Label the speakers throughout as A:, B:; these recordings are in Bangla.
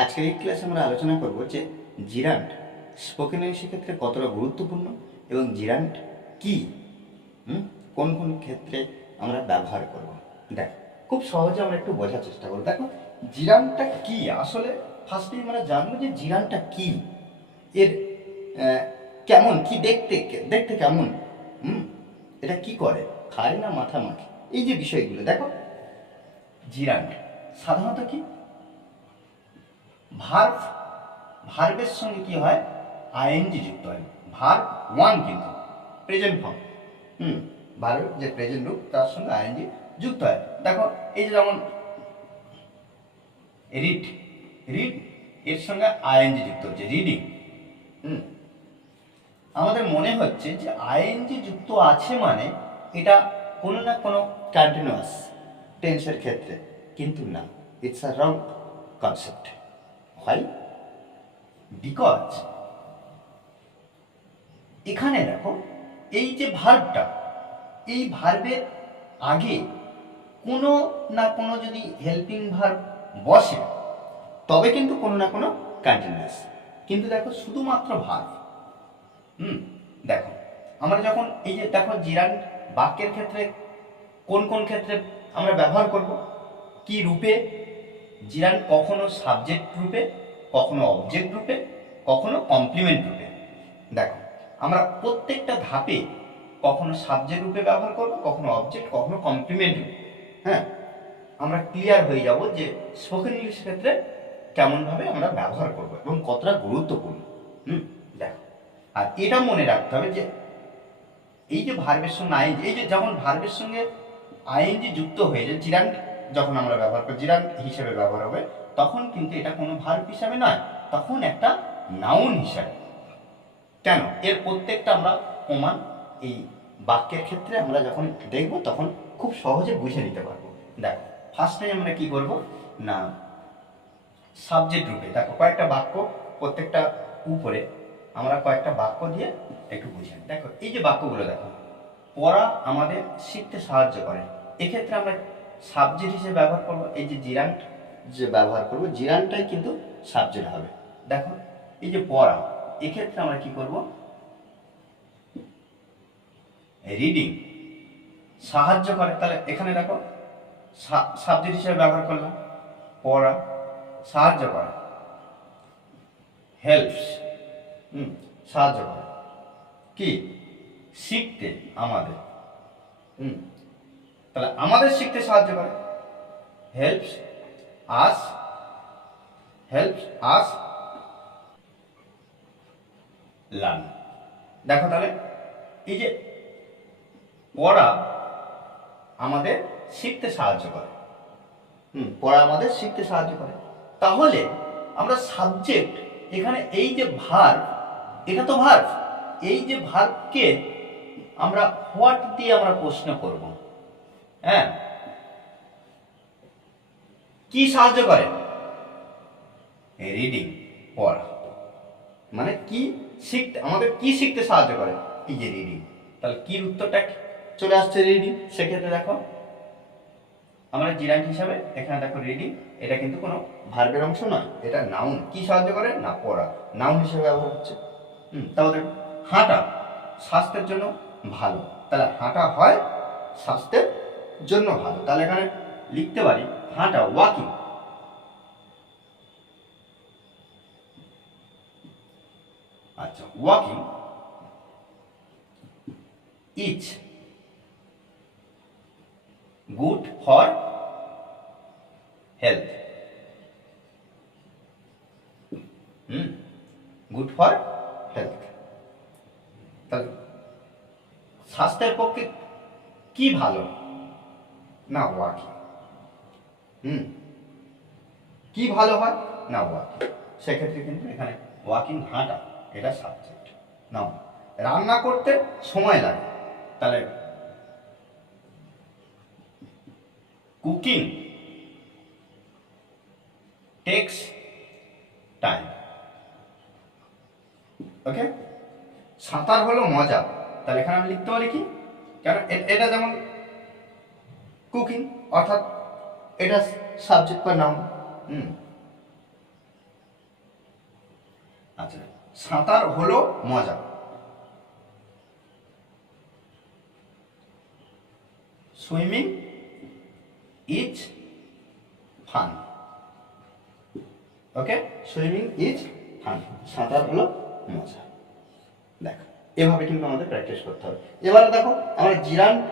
A: আজকের এই ক্লাসে আমরা আলোচনা করব যে জিরান্ট স্পোকেন ইংলিশের ক্ষেত্রে কতটা গুরুত্বপূর্ণ এবং জিরান্ট কি? কোন কোন ক্ষেত্রে আমরা ব্যবহার করব? দেখ, খুব সহজে আমরা একটু বোঝার চেষ্টা করব। দেখো জিরানটা কি? আসলে ফার্স্টে আমরা জানব যে জিরানটা কি? এর কেমন? কি দেখতে দেখতে কেমন? হুম? এটা কি করে? খায় না মাথা মাখে? এই যে বিষয়গুলো, দেখো, জিরান্ট সাধারণত কি? ভার্ব ভার্বের সঙ্গে কি হয়? আইএনজি যুক্ত হয়। ভার্ব ওয়ান কিন্তু। প্রেজেন্ট ফর্ম হুম ভার্ব যে প্রেজেন্ট রূপ তার সঙ্গে আইএনজি যুক্ত হয়। দেখো, এই যে যেমন রিড রিড এর সঙ্গে আইএনজি যুক্ত হচ্ছে রিডিং হুম, আমাদের মনে হচ্ছে যে আইএনজি যুক্ত আছে মানে এটা কোনো না কোনো কন্টিনিউয়াস টেন্সের ক্ষেত্রে, কিন্তু না ইটস আ রং কনসেপ্ট হয় বিকজ এখানে দেখো, এই যে ভার্বটা এই ভার্বের আগে কোনো না কোনো যদি হেল্পিং ভার্ব বসে, তবে কিন্তু কোনো না কোনো কন্টিনিউয়াস কিন্তু দেখো শুধুমাত্র ভার্ব হুম, দেখো, আমরা যখন এই যে দেখো জিরান বাক্যের ক্ষেত্রে কোন কোন ক্ষেত্রে আমরা ব্যবহার করব, কি রূপে জিরান কখনো সাবজেক্ট রূপে কখনো অবজেক্ট রূপে কখনো কমপ্লিমেন্ট রূপে দেখো, আমরা প্রত্যেকটা ধাপে কখনো সাবজেক্ট রূপে ব্যবহার করব, কখনো অবজেক্ট কখনো কমপ্লিমেন্ট রূপে হ্যাঁ? আমরা ক্লিয়ার হয়ে যাব যে স্পোকেন ইংলিশ ক্ষেত্রে কেমনভাবে আমরা ব্যবহার করব এবং কতটা গুরুত্বপূর্ণ। হুম? দেখো। আর এটা মনে রাখতে হবে যে, এই যে ভার্বের সঙ্গে আইন এই যে যখন ভার্বের সঙ্গে আইএনজি যুক্ত হয়ে যায় জিরান্ট যখন আমরা ব্যবহার করি জিরান্ট হিসেবে ব্যবহার হবে তখন কিন্তু এটা কোনো ভার্ব হিসাবে নয়, তখন একটা নাউন হিসাবে। কেন? এর প্রত্যেকটা আমরা প্রমাণ এই বাক্যের ক্ষেত্রে আমরা যখন দেখব, তখন খুব সহজে বুঝে নিতে পারব। দেখো ফার্স্টে আমরা কি করব? না সাবজেক্ট রূপে। দেখো, কয়েকটা বাক্য প্রত্যেকটা উপরে আমরা কয়েকটা বাক্য দিয়ে একটু বুঝে নিই। দেখো, এই যে বাক্যগুলো দেখো, পড়া আমাদের শিখতে সাহায্য করে। এক্ষেত্রে আমরা সাবজেক্ট হিসেবে ব্যবহার করব, এই যে জিরান্ট যে ব্যবহার করব, জিরানটাই কিন্তু সাবজেক্ট হবে। দেখো, এই যে পড়া, এক্ষেত্রে আমরা কি করব? রিডিং সাহায্য করে। তাহলে এখানে দেখো সাবজেক্ট হিসেবে ব্যবহার করলাম, পড়া, সাহায্য করে। হেল্পস হুম, সাহায্য করে। কি? শিখতে আমাদের, হুম, তাহলে আমাদের শিখতে সাহায্য করে। Helps us helps us learn দেখো তাহলে, এই যে পড়া আমাদের শিখতে সাহায্য করে। হুম, পড়া আমাদের শিখতে সাহায্য করে। তাহলে আমরা সাবজেক্ট এখানে এই যে ভার এটা তো ভার এই যে ভার্বকে আমরা হোয়াট দিয়ে আমরা প্রশ্ন করব? হ্যাঁ? কি সাহায্য করে? রিডিং পড়া। মানে কি শিখতে, আমাদের কি শিখতে সাহায্য করে? এই যে রিডিং তাহলে কি উত্তরটা চলে আসছে রিডিং সেক্ষেত্রে দেখো, আমরা জিরান্ট হিসাবে এখানে দেখো রিডিং এটা কিন্তু কোনো ভার্বের অংশ নয়। এটা নাউন কি সাহায্য করে? না, পড়া। নাউন হিসেবে ব্যবহার হচ্ছে। হুম, তাহলে হাঁটা স্বাস্থ্যের জন্য ভালো। তাহলে হাঁটা হয় স্বাস্থ্যের জন্য ভালো। তাহলে এখানে লিখতে পারি। হাঁটা ওয়াকিং আচ্ছা walking is good for health hmm good for health তাহলে স্বাস্থ্যের পক্ষে কি ভালো? না ওয়াকিং হুম। কি ভালো হয়? না ওয়াকিং সেক্ষেত্রে কিন্তু এখানে ওয়াকিং হাঁটা, এটা সাবজেক্ট নাও, রান্না করতে সময় লাগে। তাহলে কুকিং টেক্স টাইম ওকে সাঁতার হলো মজা। তাহলে এখানে আমি লিখতে পারি কি? কেন? এটা যেমন কুকিং অর্থাৎ এটা সাবজেক্ট বা নাম হুম। আচ্ছা সাঁতার হলো মজা। Swimming is fun. Okay, swimming is fun. সাঁতার হলো মজা। দেখো, এভাবে কিন্তু আমাদের প্র্যাকটিস করতে হবে। এবারে দেখো, আমরা জিরান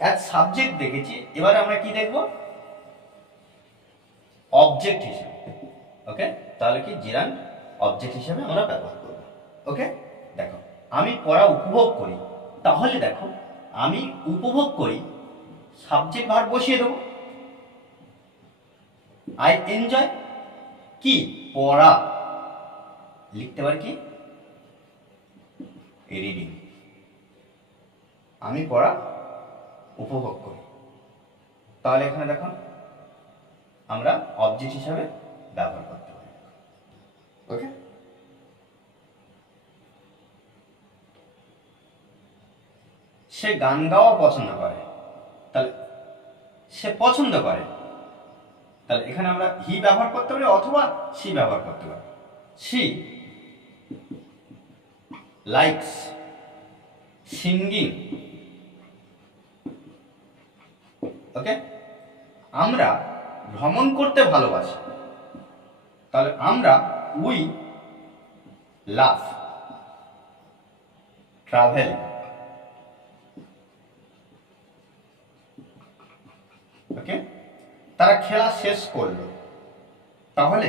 A: অ্যাজ সাবজেক্ট দেখেছি, এবারে আমরা কি দেখব? অবজেক্ট হিসেবে ওকে তাহলে কি জিরান অবজেক্ট হিসেবে আমরা ব্যবহার করব ওকে দেখো, আমি পড়া উপভোগ করি, তাহলে দেখো, আমি উপভোগ করি সাবজেক্ট ভার বসিয়ে দেবো। আই এনজয় কি? পড়া। লিখতে পারি কি? রিডিং আমি পড়া উপভোগ করি। তাহলে এখানে দেখো, আমরা অবজেক্ট হিসাবে ব্যবহার করতে পারি। ওকে সে গান গাওয়া পছন্দ করে। তাহলে সে পছন্দ করে। তাহলে এখানে আমরা হি ব্যবহার করতে পারি অথবা সি ব্যবহার করতে পারি। সি লাইকস সিঙ্গিং ওকে আমরা ভ্রমণ করতে ভালোবাসি। তাহলে আমরা উই লাভ। ট্রাভেল ওকে তারা খেলা শেষ করল। তাহলে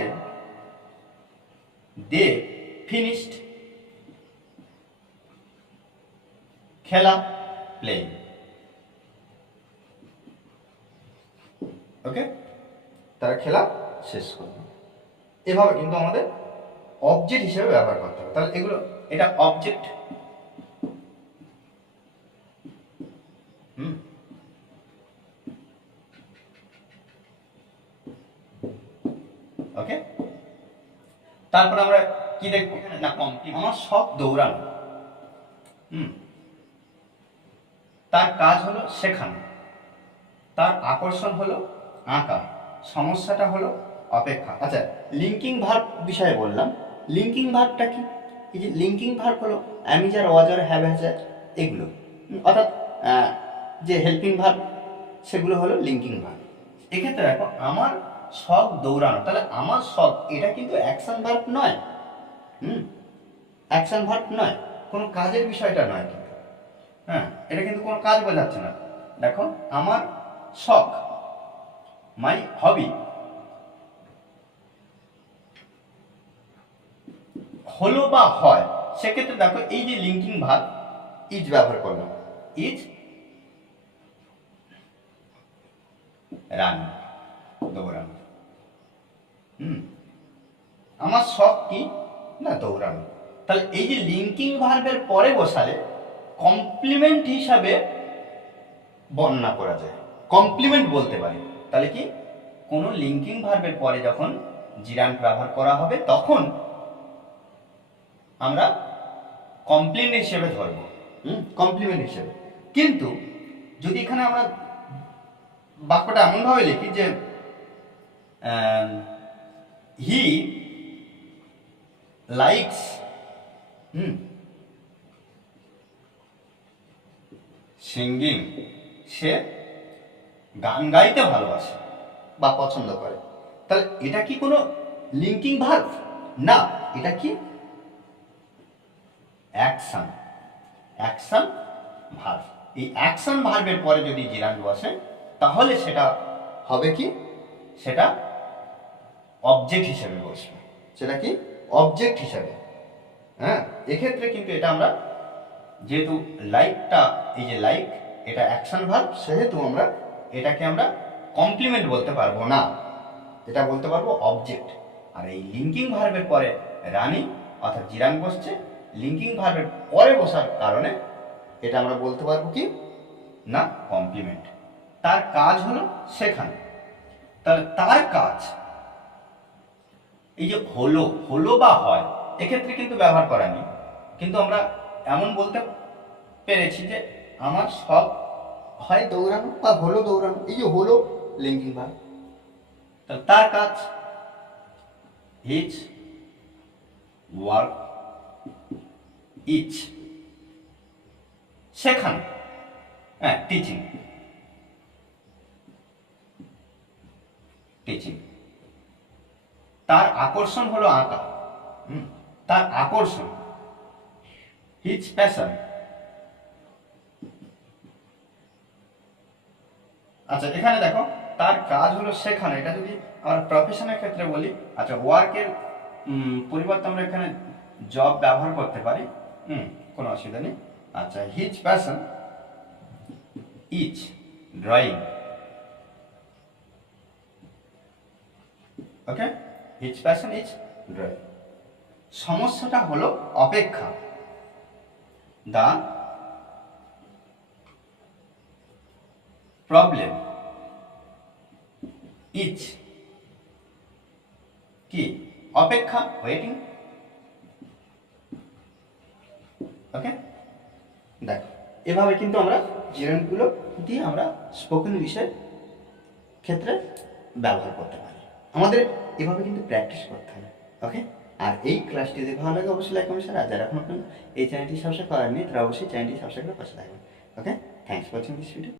A: দে ফিনিশড খেলা প্লেইং ওকে তারা খেলা শেষ করল। এভাবে কিন্তু আমাদের অবজেক্ট হিসেবে ব্যবহার করতে হবে। তাহলে এগুলো, এটা অবজেক্ট হুম? ওকে তারপর আমরা কি দেখব? না কম আমার সব দৌড়ানো। হুম? তার কাজ হলো শেখানো। তার আকর্ষণ হলো আঁকা। সমস্যাটা হলো অপেক্ষা। আচ্ছা লিঙ্কিং ভার্ব বিষয়ে বললাম। লিঙ্কিং ভার্বটা কি? এই যে লিঙ্কিং ভার্ব হলো am is are was were have has are এগুলো। অর্থাৎ যে হেল্পিং ভার্ব সেগুলো হলো লিঙ্কিং ভার্ব এক্ষেত্রে দেখো, আমার শখ দৌড়ানো, তাহলে আমার শখ এটা কিন্তু অ্যাকশন ভার্ব নয়। হুম? অ্যাকশন ভার্ব নয়। কোনো কাজের বিষয়টা নয় কিন্তু। হ্যাঁ এটা কিন্তু কোনো কাজ বোঝাচ্ছে না। দেখো, আমার শখ মাই হবি। হলো বা হয়, সেক্ষেত্রে দেখো এই যে লিঙ্কিং ভাগ ইজ ব্যবহার করলাম ইজ রান দৌড়ানো। হুম, আমার শখ কি? না, দৌড়ানো। তাহলে এই যে লিঙ্কিং ভার্বের পরে বসালে কমপ্লিমেন্ট হিসাবে বর্ণনা করা যায়। কমপ্লিমেন্ট বলতে পারি। তাহলে কি? কোনো লিঙ্কিং ভার্বের পরে যখন জিরান ব্যবহার করা হবে, তখন আমরা কমপ্লিমেন্ট হিসেবে ধরবো। হুম? কমপ্লিমেন্ট হিসেবে। কিন্তু যদি এখানে আমরা বাক্যটা এমনভাবে লিখি যে হি লাইকস হুম? সিঙ্গিং সে গান গাইতে ভালোবাসে বা পছন্দ করে। তাহলে এটা কি কোনো লিঙ্কিং ভার্ব না, এটা কি? অ্যাকশন অ্যাকশন ভার্ব এই অ্যাকশন ভার্বের পরে যদি জিরান বসে তাহলে সেটা হবে কি? সেটা অবজেক্ট হিসেবে বসবে। সেটা কি? অবজেক্ট হিসেবে। হ্যাঁ এক্ষেত্রে কিন্তু এটা আমরা যেহেতু লাইকটা এই যে লাইক এটা অ্যাকশন ভার্ব সেহেতু আমরা এটাকে আমরা কমপ্লিমেন্ট বলতে পারব না। এটা বলতে পারব অবজেক্ট আর এই লিঙ্কিং ভার্বের পরে রানিং অর্থাৎ জিরান বসছে লিঙ্কিং ভার্বের পরে বসার কারণে এটা আমরা বলতে পারব কি? না কমপ্লিমেন্ট তার কাজ হলো শেখানো তাহলে তার কাজ, এই যে হলো হলো বা হয়, এক্ষেত্রে কিন্তু ব্যবহার করা নেই। কিন্তু আমরা এমন বলতে পেরেছি যে আমার সব হয় দৌড়ানো বা হলো দৌড়ানো, এই যে হলো ভার্ব তাহলে তার কাজ হিজ ওয়ার্ক ইচ শেখানো হ্যাঁ টিচিং টিচিং তার আকর্ষণ হলো আঁকা তার আকর্ষণ। হিজ প্যাশন আচ্ছা এখানে দেখো, তার কাজ হলো শেখানো এটা যদি আমরা প্রফেশনের ক্ষেত্রে বলি আচ্ছা ওয়ার্কের পরিবর্তে আমরা এখানে জব ব্যবহার করতে পারি, হুম, কোনো অসুবিধা নেই। আচ্ছা his passion is drawing okay his passion is drawing সমস্যাটা হলো অপেক্ষা। দা প্রবলেম ইজ কি অপেক্ষা ওয়েটিং ওকে দেখো এভাবে কিন্তু আমরা জিরানগুলো দিয়ে আমরা স্পোকেন ইংলিশের ক্ষেত্রে ব্যবহার করতে পারি। আমাদের এভাবে কিন্তু প্র্যাকটিস করতে হবে। ওকে আর এই ক্লাসটি যদি ভালো লাগে, অবশ্যই লাইক কমেন্ট আর যারা এখন এই চ্যানেলটি সাবস্ক্রাইব করেননি, তারা অবশ্যই চ্যানেলটি সাবস্ক্রাইব করে পাশে থাকবেন। Okay thanks for watching this video